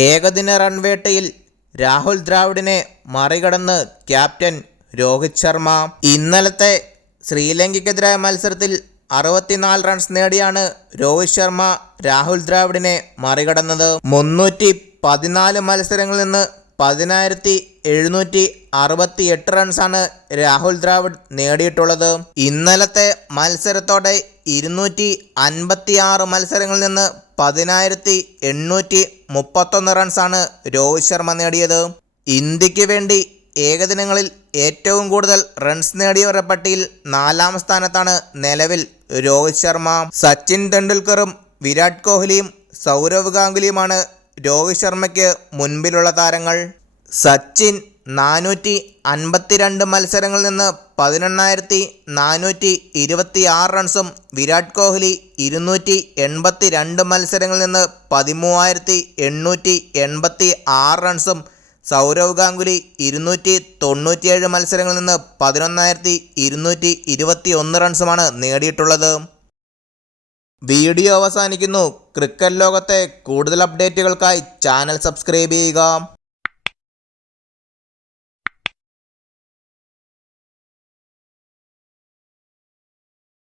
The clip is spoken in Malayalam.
ഏകദിന റൺവേട്ടയിൽ രാഹുൽ ദ്രാവിഡിനെ മറികടന്ന് ക്യാപ്റ്റൻ രോഹിത് ശർമ്മ. ഇന്നലത്തെ ശ്രീലങ്കയ്ക്കെതിരായ മത്സരത്തിൽ അറുപത്തിനാല് റൺസ് നേടിയാണ് രോഹിത് ശർമ്മ രാഹുൽ ദ്രാവിഡിനെ മറികടന്നത്. മുന്നൂറ്റി പതിനാല് മത്സരങ്ങളിൽ നിന്ന് പതിനായിരത്തി എഴുന്നൂറ്റി അറുപത്തി എട്ട് റൺസാണ് രാഹുൽ ദ്രാവിഡ് നേടിയിട്ടുള്ളത്. ഇന്നലത്തെ മത്സരത്തോടെ ഇരുന്നൂറ്റി അൻപത്തി ആറ് മത്സരങ്ങളിൽ നിന്ന് പതിനായിരത്തി എണ്ണൂറ്റി മുപ്പത്തൊന്ന് റൺസാണ് രോഹിത് ശർമ്മ നേടിയത്. ഇന്ത്യയ്ക്ക് വേണ്ടി ഏകദിനങ്ങളിൽ ഏറ്റവും കൂടുതൽ റൺസ് നേടിയവരുടെ പട്ടികയിൽ നാലാം സ്ഥാനത്താണ് നിലവിൽ രോഹിത് ശർമ്മ. സച്ചിൻ തെണ്ടുൽക്കറും വിരാട് കോഹ്ലിയും സൗരവ് ഗാംഗുലിയുമാണ് രോഹിത് ശർമ്മയ്ക്ക് മുൻപിലുള്ള താരങ്ങൾ. സച്ചിൻ നാനൂറ്റി അൻപത്തിരണ്ട് മത്സരങ്ങളിൽ നിന്ന് പതിനെണ്ണായിരത്തി നാനൂറ്റി ഇരുപത്തി ആറ് റൺസും വിരാട് കോഹ്ലി ഇരുന്നൂറ്റി എൺപത്തി രണ്ട് മത്സരങ്ങളിൽ നിന്ന് പതിമൂവായിരത്തി എണ്ണൂറ്റി എൺപത്തി ആറ് റൺസും സൗരവ് ഗാംഗുലി ഇരുന്നൂറ്റി തൊണ്ണൂറ്റിയേഴ് മത്സരങ്ങളിൽ നിന്ന് പതിനൊന്നായിരത്തി ഇരുന്നൂറ്റി ഇരുപത്തി ഒന്ന് റൺസുമാണ് നേടിയിട്ടുള്ളത്. വീഡിയോ അവസാനിക്കുന്നു. ക്രിക്കറ്റ് ലോകത്തെ കൂടുതൽ അപ്ഡേറ്റുകൾക്കായി ചാനൽ സബ്സ്ക്രൈബ് ചെയ്യുക.